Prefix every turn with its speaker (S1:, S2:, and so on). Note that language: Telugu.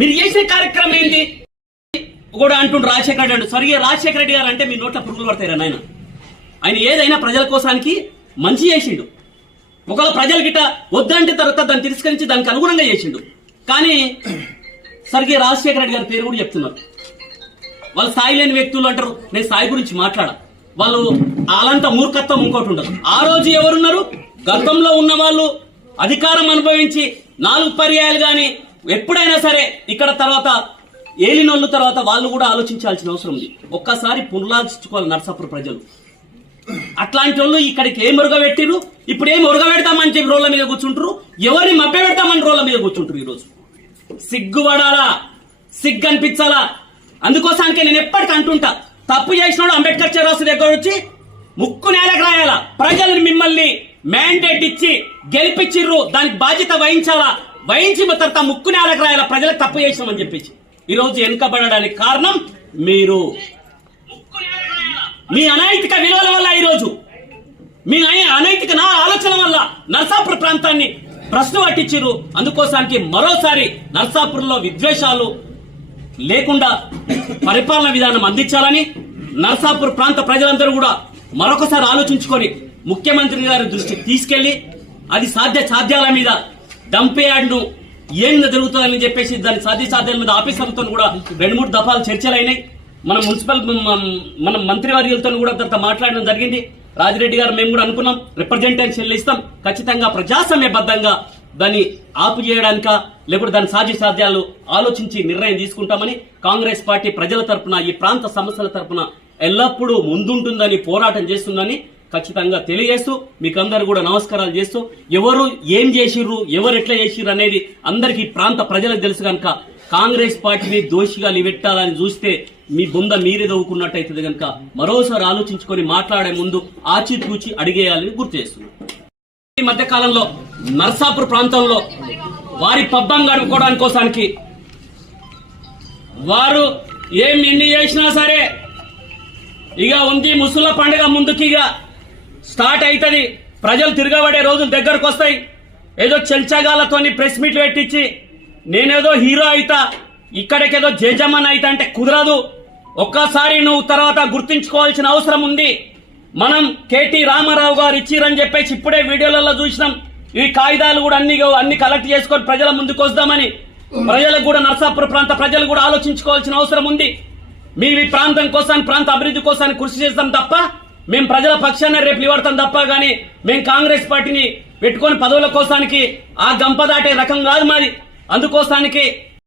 S1: మీరు చేసే కార్యక్రమం ఏంటి? కూడా అంటుండ్రు రాజశేఖర రెడ్డి అంటూ స్వర్గీయ రాజశేఖర రెడ్డి గారు అంటే మీ నోట్ల పురుగులు పడతాయి ఆయన ఆయన ఏదైనా ప్రజల కోసానికి మంచి చేసిండు. ఒకవేళ ప్రజల గిట్ట వద్దంటే తర్వాత దాన్ని తిరస్కరించి దానికి అనుగుణంగా చేసిండు. కానీ స్వర్గీయ రాజశేఖర రెడ్డి గారి పేరు కూడా చెప్తున్నారు. వాళ్ళు స్థాయి లేని వ్యక్తులు అంటారు. నేను స్థాయి గురించి మాట్లాడ? వాళ్ళు అలాంత మూర్ఖత్వం ఇంకోటి ఉండదు. ఆ రోజు ఎవరున్నారు? గతంలో ఉన్న వాళ్ళు అధికారం అనుభవించి నాలుగు పర్యాయాలు కానీ ఎప్పుడైనా సరే ఇక్కడ తర్వాత ఏలినోళ్ళు తర్వాత వాళ్ళు కూడా ఆలోచించాల్సిన అవసరం ఉంది. ఒక్కసారి పునరాలోచించుకోవాలి నర్సాపుర ప్రజలు. అట్లాంటి వాళ్ళు ఇక్కడికి ఏం మురుగబెట్టిరు ఇప్పుడు ఏం మురుగబెడతామని చెప్పి రోడ్ల మీద కూర్చుంటారు ఎవరిని మభ్య పెడతామని రోడ్ల మీద కూర్చుంటారు ఈరోజు? సిగ్గుపడాలా? సిగ్గు అనిపించాలా అందుకోసానికి నేను ఎప్పటికీ అంటుంటా తప్పు చేసినోడు అంబేద్కర్ చౌరస్తా దగ్గర వచ్చి ముక్కు నేలకు రాయాలా? ప్రజలు మిమ్మల్ని మ్యాండేట్ ఇచ్చి గెలిపించిర్రు దానికి బాధ్యత వహించాలా? వహించి తర్వాత ముక్కుని నేలకు ప్రజలకు తప్పు చేసినామని చెప్పేసి ఈరోజు వెనుకబడడానికి కారణం మీరు. మీ అనైతిక విలువల వల్ల ఈరోజు మీ అనైతిక నా ఆలోచన వల్ల నర్సాపూర్ ప్రాంతాన్ని ప్రశ్న పట్టించారు అందుకోసానికి మరోసారి నర్సాపూర్లో విద్వేషాలు లేకుండా పరిపాలన విధానం అందించాలని నర్సాపూర్ ప్రాంత ప్రజలందరూ కూడా మరొకసారి ఆలోచించుకొని ముఖ్యమంత్రి గారి దృష్టికి తీసుకెళ్ళి అది సాధ్య సాధ్యాల మీద డంపేయాడ్ను ఏం జరుగుతుందని చెప్పేసి దాని సాధ్య సాధ్యాల మీద ఆఫీసర్లతో కూడా రెండు మూడు దఫాలు చర్చలు అయినాయి. మన మున్సిపల్ మ- మన మంత్రివర్యులతో కూడా తర్వాత మాట్లాడడం జరిగింది. రాజిరెడ్డి గారు మేము కూడా అనుకున్నాం రిప్రజెంటేషన్లు ఇస్తాం. ఖచ్చితంగా ప్రజాసమ్యబద్ధంగా దాన్ని ఆపు చేయడానిక లేకపోతే దాని సాధ్య సాధ్యాలు ఆలోచించి నిర్ణయం తీసుకుంటామని కాంగ్రెస్ పార్టీ ప్రజల తరపున ఈ ప్రాంత సమస్యల తరపున ఎల్లప్పుడూ ముందుంటుందని పోరాటం చేస్తుందని ఖచ్చితంగా తెలియజేస్తూ మీకు అందరు కూడా నమస్కారాలు చేస్తూ ఎవరు ఏం చేసిర్రు ఎవరు ఎట్లా చేసిర్రు అనేది అందరికీ ప్రాంత ప్రజలకు తెలుసు కనుక కాంగ్రెస్ పార్టీని దోషిగా నిలబెట్టాలని చూస్తే మీ బొంద మీరే దవ్వుకున్నట్టయితుంది కనుక మరోసారి ఆలోచించుకొని మాట్లాడే ముందు ఆచితూచి అడిగేయాలని గుర్తు చేస్తున్నాను ఈ మధ్య కాలంలో నర్సాపూర్ ప్రాంతంలో వారి పబ్బం గడుపుకోవడానికి కోసానికి వారు ఏం ఎన్ని చేసినా సరే ఇక ఉంది ముసుల పండుగ ముందుకి ఇక స్టార్ట్ అవుతుంది ప్రజలు తిరగబడే రోజులు దగ్గరకు వస్తాయి. ఏదో చెంచగాలతోని ప్రెస్ మీట్ పెట్టించి నేనేదో హీరో అయితా ఇక్కడికేదో జేజమ్మన్ అయితా అంటే కుదరదు. ఒక్కసారి నువ్వు తర్వాత గుర్తుంచుకోవాల్సిన అవసరం ఉంది. మనం కేటీ రామారావు గారు ఇచ్చిరని చెప్పేసి ఇప్పుడే వీడియోలలో చూసినాం. ఈ కాగితాలు కూడా అన్ని అన్ని కలెక్ట్ చేసుకొని ప్రజల ముందుకు వస్తామని. ప్రజలకు కూడా నర్సాపురం ప్రాంత ప్రజలు కూడా ఆలోచించుకోవాల్సిన అవసరం ఉంది. మేము ఈ ప్రాంతం కోసం ప్రాంత అభివృద్ధి కోసం కృషి చేస్తాం తప్ప మేము ప్రజల పక్షాన రేపు నిలబడతాం తప్ప కానీ మేము కాంగ్రెస్ పార్టీని పెట్టుకొని పదవుల కోసానికి ఆ గంప దాటే రకం కాదు మాది. అందుకోసానికి